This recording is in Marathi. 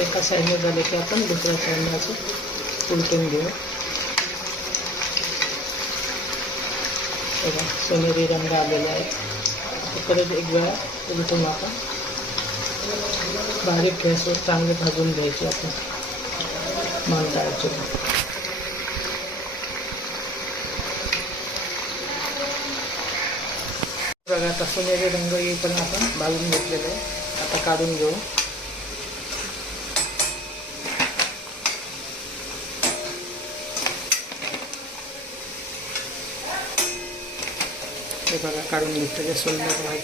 एका साईडने झाले की आपण दुसऱ्या साईडने असं उलटून घेऊ. बघा सोनेरी रंग आलेला आहे. परत एक वेळा उलटून आपण बारीक गॅसवर चांगले भाजून घ्यायचे आपण मूग डाळीचे. बघा आता सोनेरी रंग येईपर्यंत आपण भाजून घेतलेलं आहे. आता काढून घेऊ. हे बघा काढून घेतलेले सोनेरी